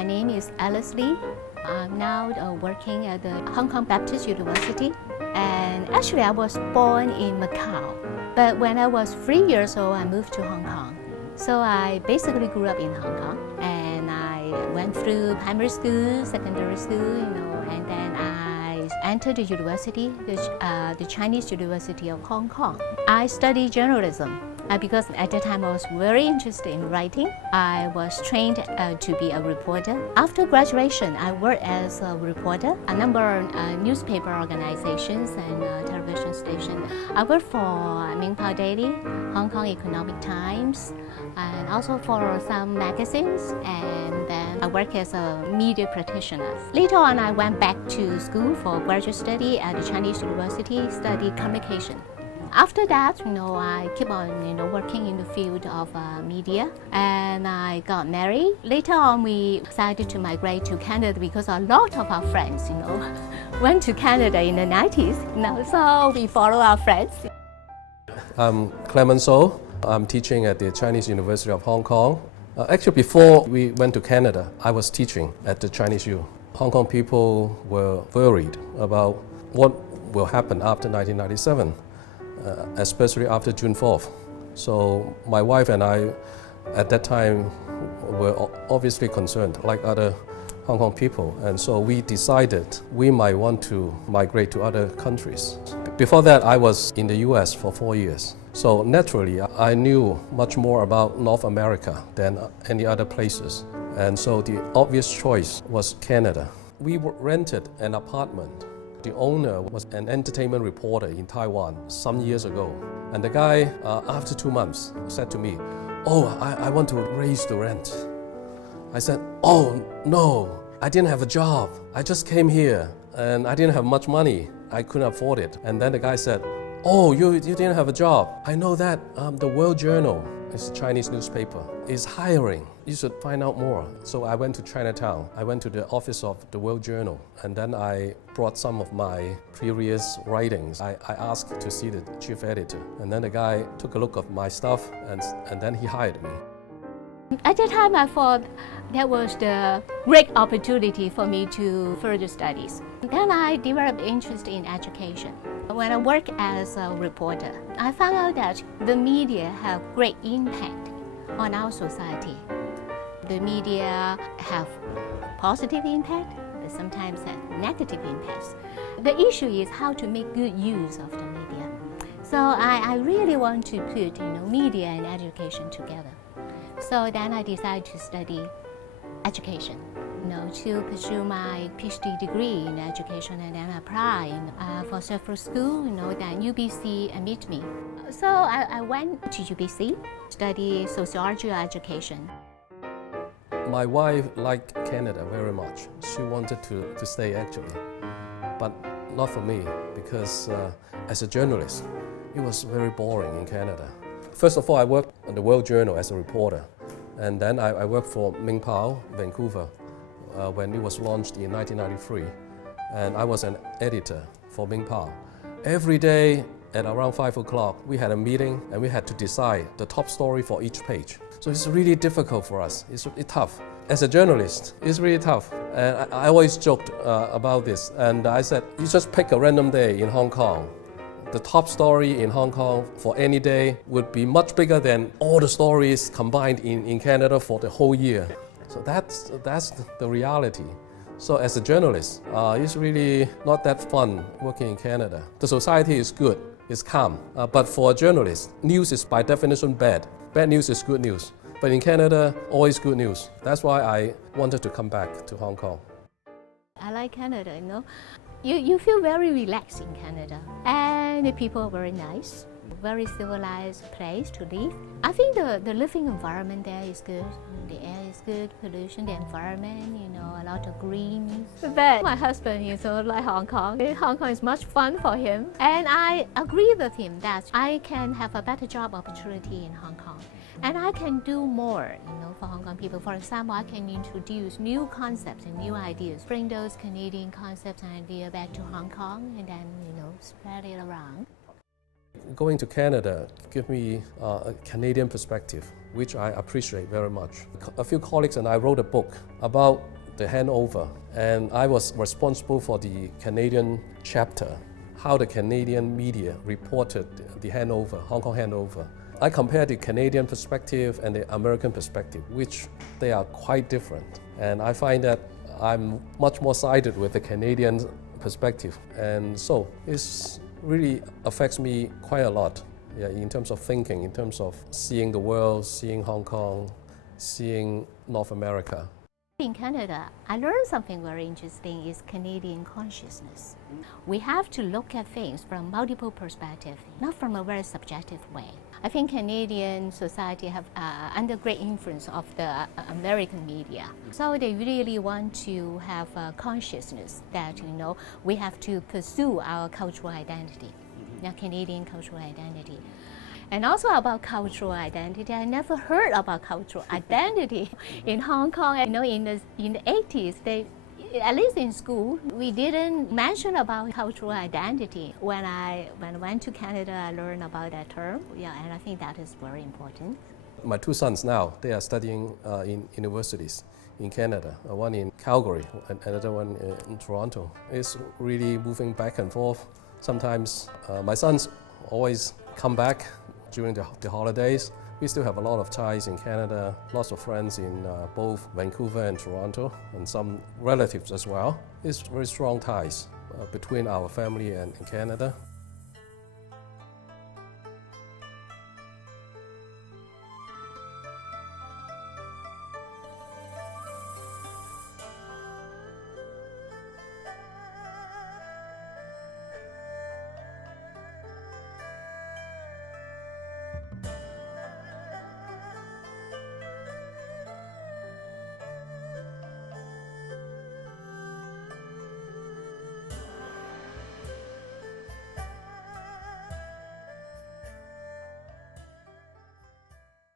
My name is Alice Lee. I'm now working at the Hong Kong Baptist University. And actually, I was born in Macau. But when I was 3 years old, I moved to Hong Kong. So I basically grew up in Hong Kong. And I went through primary school, secondary school, and then I entered the university, the Chinese University of Hong Kong. I studied journalism. Because at that time I was very interested in writing. I was trained to be a reporter. After graduation, I worked as a reporter, a number of newspaper organizations and television stations. I worked for Macau Daily, Hong Kong Economic Times, and also for some magazines, and then I worked as a media practitioner. Later on, I went back to school for graduate study at the Chinese University, studied communication. After that, I keep on, working in the field of media, and I got married. Later on, we decided to migrate to Canada because a lot of our friends, went to Canada in the 90s. So we follow our friends. I'm Clement So. I'm teaching at the Chinese University of Hong Kong. Actually, before we went to Canada, I was teaching at the Chinese U. Hong Kong people were worried about what will happen after 1997. Especially after June 4th. So my wife and I, at that time, were obviously concerned, like other Hong Kong people. And so we decided we might want to migrate to other countries. Before that, I was in the US for 4 years. So naturally, I knew much more about North America than any other places. And so the obvious choice was Canada. We rented an apartment. The owner was an entertainment reporter in Taiwan some years ago. And the guy, after 2 months, said to me, I want to raise the rent. I said, no, I didn't have a job. I just came here and I didn't have much money. I couldn't afford it. And then the guy said, you didn't have a job. I know that the World Journal, it's a Chinese newspaper, is hiring. You should find out more. So I went to Chinatown. I went to the office of the World Journal, and then I brought some of my previous writings. I asked to see the chief editor, and then the guy took a look at my stuff, and then he hired me. At that time, I thought that was the great opportunity for me to further studies. Then I developed interest in education. When I worked as a reporter, I found out that the media have great impact on our society. The media have positive impact, but sometimes have negative impacts. The issue is how to make good use of the media. So I really want to put media and education together. So then I decided to study education, to pursue my PhD degree in education, and then apply for several schools, then UBC admit me. So I went to UBC, study sociology education. My wife liked Canada very much. She wanted to stay actually, but not for me because as a journalist, it was very boring in Canada. First of all, I worked at the World Journal as a reporter, and then I worked for Macau, Vancouver, when it was launched in 1993, and I was an editor for Macau. Every day at around 5 o'clock, we had a meeting and we had to decide the top story for each page. So it's really difficult for us. It's tough. As a journalist, it's really tough. And I always joked about this, and I said, you just pick a random day in Hong Kong. The top story in Hong Kong for any day would be much bigger than all the stories combined in Canada for the whole year. So that's the reality. So as a journalist, it's really not that fun working in Canada. The society is good, it's calm. But for a journalist, news is by definition bad. Bad news is good news. But in Canada, always good news. That's why I wanted to come back to Hong Kong. I like Canada, You feel very relaxed in Canada. And the people are very nice. Very civilized place to live. I think the living environment there is good. The air is good, pollution, the environment, a lot of green. But my husband is like Hong Kong. Hong Kong is much fun for him. And I agree with him that I can have a better job opportunity in Hong Kong. And I can do more, for Hong Kong people. For example, I can introduce new concepts and new ideas, bring those Canadian concepts and ideas back to Hong Kong, and then, spread it around. Going to Canada gave me a Canadian perspective, which I appreciate very much. A few colleagues and I wrote a book about the handover, and I was responsible for the Canadian chapter, how the Canadian media reported the handover, Hong Kong handover. I compared the Canadian perspective and the American perspective, which they are quite different. And I find that I'm much more sided with the Canadian perspective. And so it really affects me quite a lot, in terms of thinking, in terms of seeing the world, seeing Hong Kong, seeing North America. In Canada, I learned something very interesting is Canadian consciousness. We have to look at things from multiple perspectives, not from a very subjective way. I think Canadian society have under great influence of the American media. So they really want to have a consciousness that, we have to pursue our cultural identity, Canadian cultural identity. And also about cultural identity, I never heard about cultural identity in Hong Kong. In the 80s, at least in school, we didn't mention about cultural identity. When I went to Canada, I learned about that term, and I think that is very important. My two sons now, they are studying in universities in Canada, one in Calgary and another one in Toronto. It's really moving back and forth. Sometimes my sons always come back during the holidays. We still have a lot of ties in Canada, lots of friends in both Vancouver and Toronto, and some relatives as well. It's very strong ties between our family and Canada.